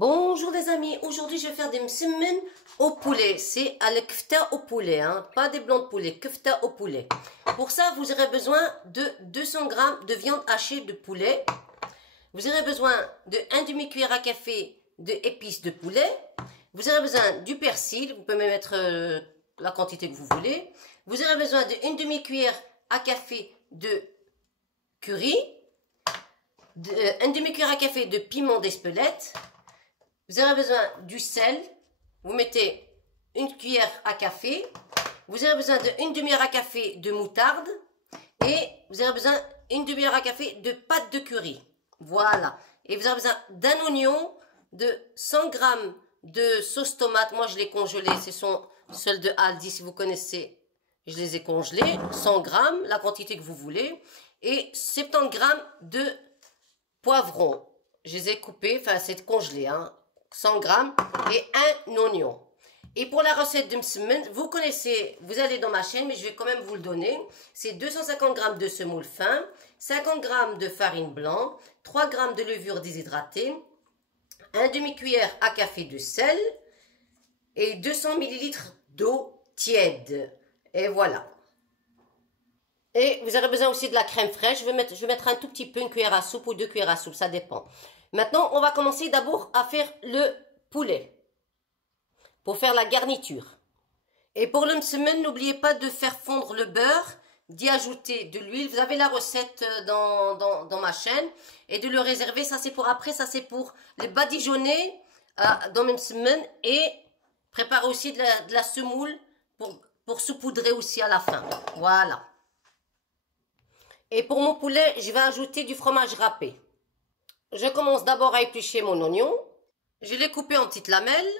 Bonjour les amis, aujourd'hui je vais faire des msemen au poulet. C'est à la kefta au poulet, hein. Pas des blancs de poulet, kefta au poulet. Pour ça, vous aurez besoin de 200 g de viande hachée de poulet. Vous aurez besoin de 1 demi-cuillère à café d'épices de poulet. Vous aurez besoin du persil, vous pouvez mettre la quantité que vous voulez. Vous aurez besoin de 1 demi-cuillère à café de curry, 1 demi-cuillère à café de piment d'Espelette. Vous aurez besoin du sel, vous mettez une cuillère à café. Vous aurez besoin de 1 demi-cuillère à café de moutarde. Et vous aurez besoin d'une demi-cuillère à café de pâte de curry. Voilà. Et vous aurez besoin d'un oignon, de 100 g de sauce tomate. Moi, je l'ai congelé. Ce sont celles de Aldi, si vous connaissez. Je les ai congelées. 100 g, la quantité que vous voulez. Et 70 g de poivrons. Je les ai coupés, enfin, c'est congelé, hein. 100 g et un oignon. Et pour la recette de msemen, vous connaissez, vous allez dans ma chaîne, mais je vais quand même vous le donner. C'est 250 g de semoule fin, 50 g de farine blanc, 3 g de levure déshydratée, 1 demi-cuillère à café de sel et 200 ml d'eau tiède. Et voilà. Et vous aurez besoin aussi de la crème fraîche. Je vais mettre un tout petit peu, une cuillère à soupe ou 2 cuillères à soupe, ça dépend. Maintenant, on va commencer d'abord à faire le poulet. Pour faire la garniture. Et pour le msemen, n'oubliez pas de faire fondre le beurre, d'y ajouter de l'huile. Vous avez la recette dans ma chaîne. Et de le réserver, ça c'est pour après, ça c'est pour les badigeonner dans le msemen. Et préparer aussi de la semoule pour saupoudrer aussi à la fin. Voilà. Et pour mon poulet, je vais ajouter du fromage râpé. Je commence d'abord à éplucher mon oignon. Je l'ai coupé en petites lamelles.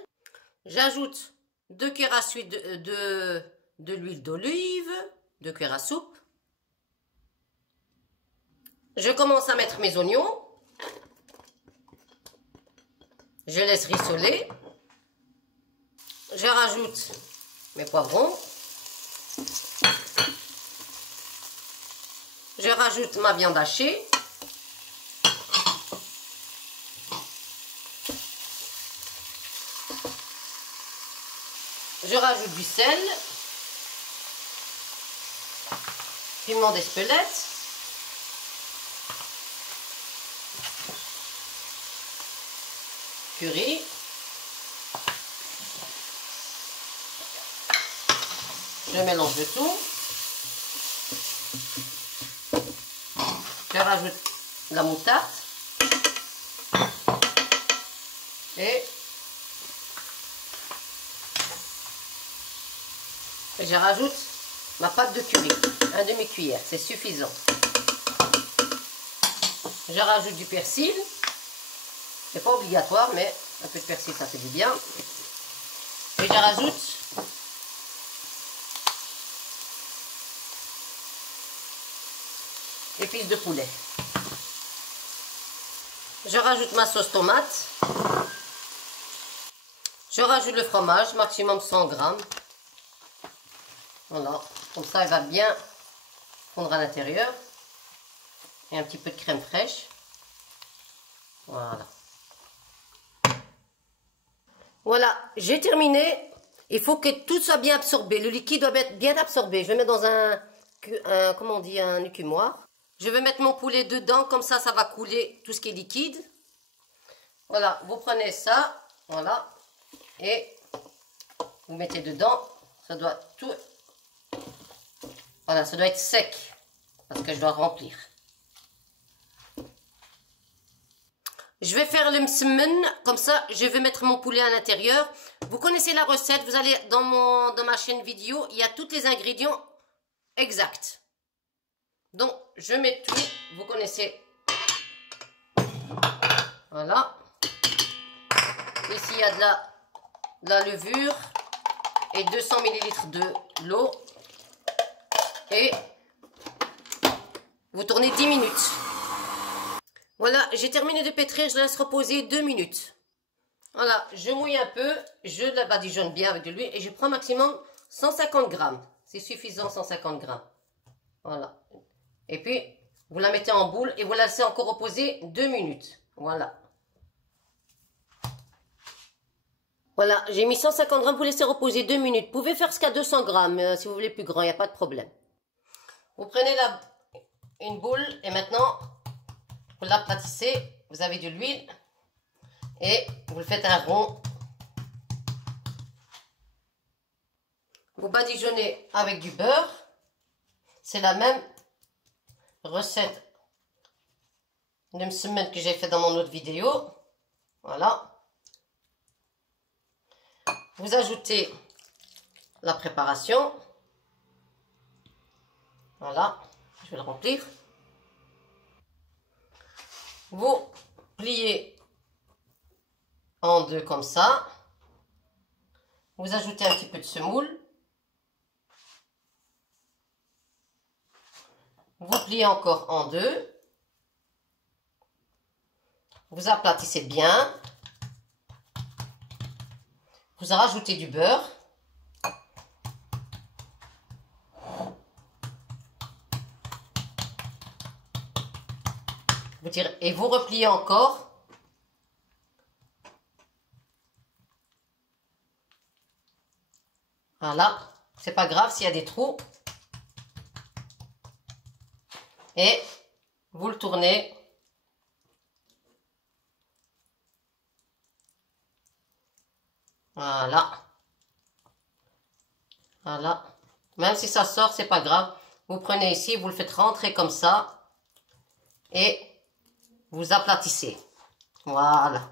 J'ajoute 2 cuillères à soupe de l'huile d'olive, 2 cuillères à soupe. Je commence à mettre mes oignons. Je laisse rissoler. Je rajoute mes poivrons. Je rajoute ma viande hachée. Je rajoute du sel, piment d'Espelette, curry, je mélange le tout, je rajoute la moutarde et je rajoute ma pâte de curry, 1 demi-cuillère, c'est suffisant. Je rajoute du persil, c'est pas obligatoire, mais un peu de persil ça fait du bien. Et je rajoute épices de poulet. Je rajoute ma sauce tomate. Je rajoute le fromage, maximum 100 g. Voilà, comme ça, elle va bien fondre à l'intérieur. Et un petit peu de crème fraîche. Voilà. Voilà, j'ai terminé. Il faut que tout soit bien absorbé. Le liquide doit être bien absorbé. Je vais mettre dans comment on dit, un écumoire. Je vais mettre mon poulet dedans, comme ça, ça va couler tout ce qui est liquide. Voilà, vous prenez ça, voilà, et vous mettez dedans. Ça doit tout... Voilà, ça doit être sec, parce que je dois remplir. Je vais faire le msemen, comme ça, je vais mettre mon poulet à l'intérieur. Vous connaissez la recette, vous allez dans ma chaîne vidéo, il y a tous les ingrédients exacts. Donc, je mets tout, vous connaissez. Voilà. Ici, il y a de la levure et 200 ml de l'eau. Et vous tournez 10 minutes. Voilà, j'ai terminé de pétrir, je laisse reposer 2 minutes. Voilà, je mouille un peu, je la badigeonne bien avec de l'huile et je prends maximum 150 g. C'est suffisant, 150 g. Voilà. Et puis, vous la mettez en boule et vous la laissez encore reposer 2 minutes. Voilà. Voilà, j'ai mis 150 grammes, vous laissez reposer 2 minutes. Vous pouvez faire jusqu'à 200 grammes si vous voulez plus grand, il n'y a pas de problème. Vous prenez une boule et maintenant, vous l'aplatissez. Vous avez de l'huile et vous le faites un rond. Vous badigeonnez avec du beurre. C'est la même recette de msemen que j'ai fait dans mon autre vidéo. Voilà. Vous ajoutez la préparation. Voilà. Je vais le remplir. Vous pliez en deux comme ça. Vous ajoutez un petit peu de semoule. Vous pliez encore en deux. Vous aplatissez bien. Vous rajoutez du beurre. Vous tirez, et vous repliez encore. Voilà. C'est pas grave s'il y a des trous. Et vous le tournez. Voilà. Voilà. Même si ça sort, c'est pas grave. Vous prenez ici, vous le faites rentrer comme ça. Et vous aplatissez. Voilà.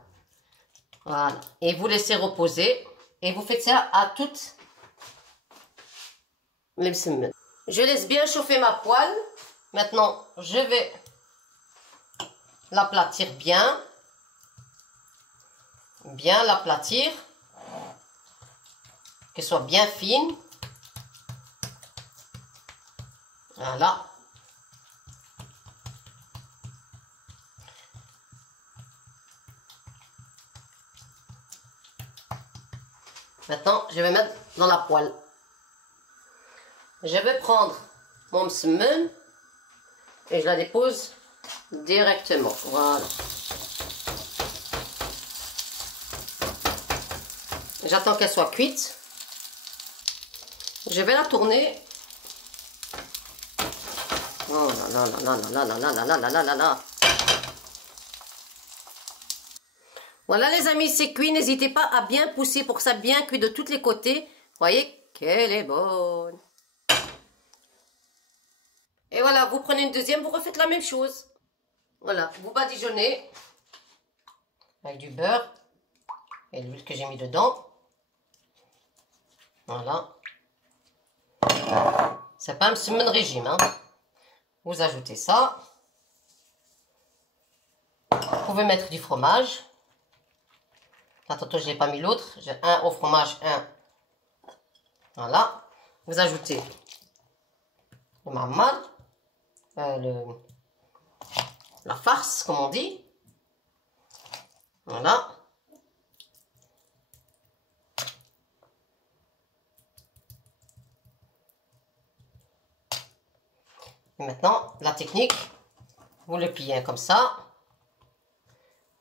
Voilà. Et vous laissez reposer. Et vous faites ça à toutes les semaines. Je laisse bien chauffer ma poêle. Maintenant, je vais l'aplatir bien. Bien l'aplatir. Qu'elle soit bien fine. Voilà. Maintenant, je vais mettre dans la poêle. Je vais prendre mon msemen et je la dépose directement. Voilà. J'attends qu'elle soit cuite. Je vais la tourner. Oh là là là là là là là là là là là là là. Voilà les amis, c'est cuit. N'hésitez pas à bien pousser pour que ça bien cuit de tous les côtés. Vous voyez qu'elle est bonne. Et voilà, vous prenez une deuxième, vous refaites la même chose. Voilà, vous badigeonnez avec du beurre et l'huile que j'ai mis dedans. Voilà. C'est pas un semaine régime, hein. Vous ajoutez ça. Vous pouvez mettre du fromage. Là, tantôt, je n'ai pas mis l'autre. J'ai un au fromage, un. Voilà. Vous ajoutez le marmade. La farce, comme on dit. Voilà. Et maintenant, la technique, vous le pliez comme ça.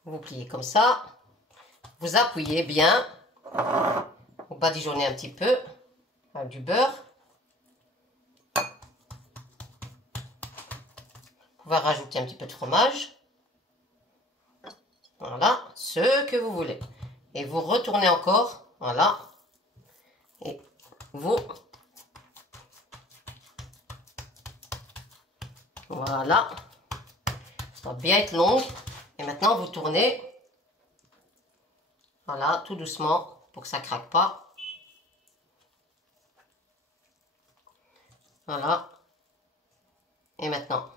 Vous pliez comme ça. Vous appuyez bien. Vous badigeonnez un petit peu avec du beurre. Vous pouvez rajouter un petit peu de fromage. Voilà, ce que vous voulez. Et vous retournez encore. Voilà. Et vous... Voilà. Ça va bien être long. Et maintenant, vous tournez. Voilà, tout doucement pour que ça ne craque pas. Voilà. Et maintenant,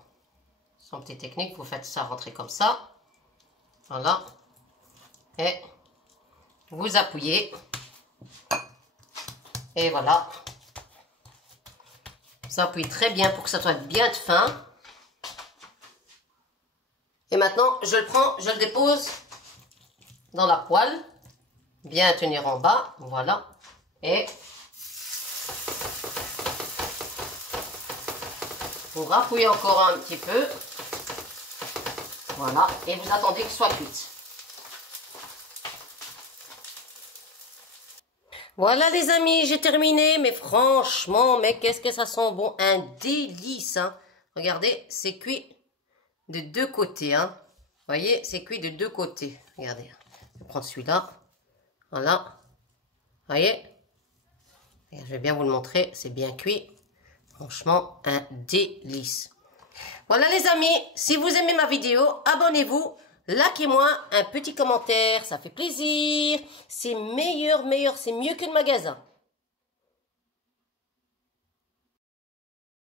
sans petite technique, vous faites ça rentrer comme ça. Voilà. Et vous appuyez. Et voilà. Vous appuyez très bien pour que ça soit bien fin. Et maintenant, je le prends, je le dépose dans la poêle. Bien tenir en bas. Voilà. Et vous rafouillez encore un petit peu. Voilà. Et vous attendez qu'il soit cuite. Voilà les amis, j'ai terminé, mais franchement, mais qu'est-ce que ça sent bon, un délice, hein. Regardez, c'est cuit de deux côtés, hein. Vous voyez, c'est cuit de deux côtés. Regardez, je vais prendre celui-là, voilà, vous voyez, je vais bien vous le montrer, c'est bien cuit, franchement, un délice. Voilà les amis, si vous aimez ma vidéo, abonnez-vous. Likez-moi un petit commentaire, ça fait plaisir. C'est meilleur, c'est mieux que le magasin.